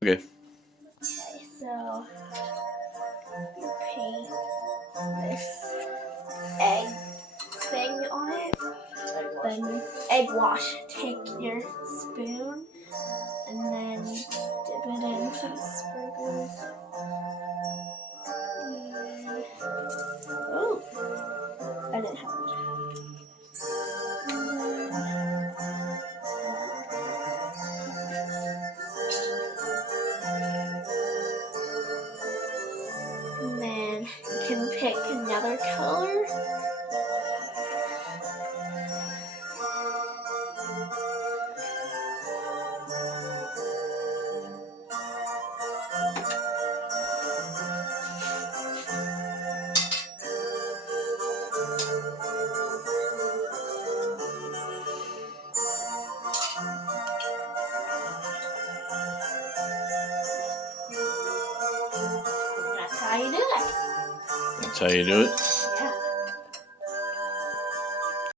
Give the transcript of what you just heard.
Okay. Okay, so you paint this egg thing on it. Then egg wash. Take your spoon and then dip it in some sprinkles. Oh, that didn't help. And then you can pick another color. That's how you do it. That's how you do it.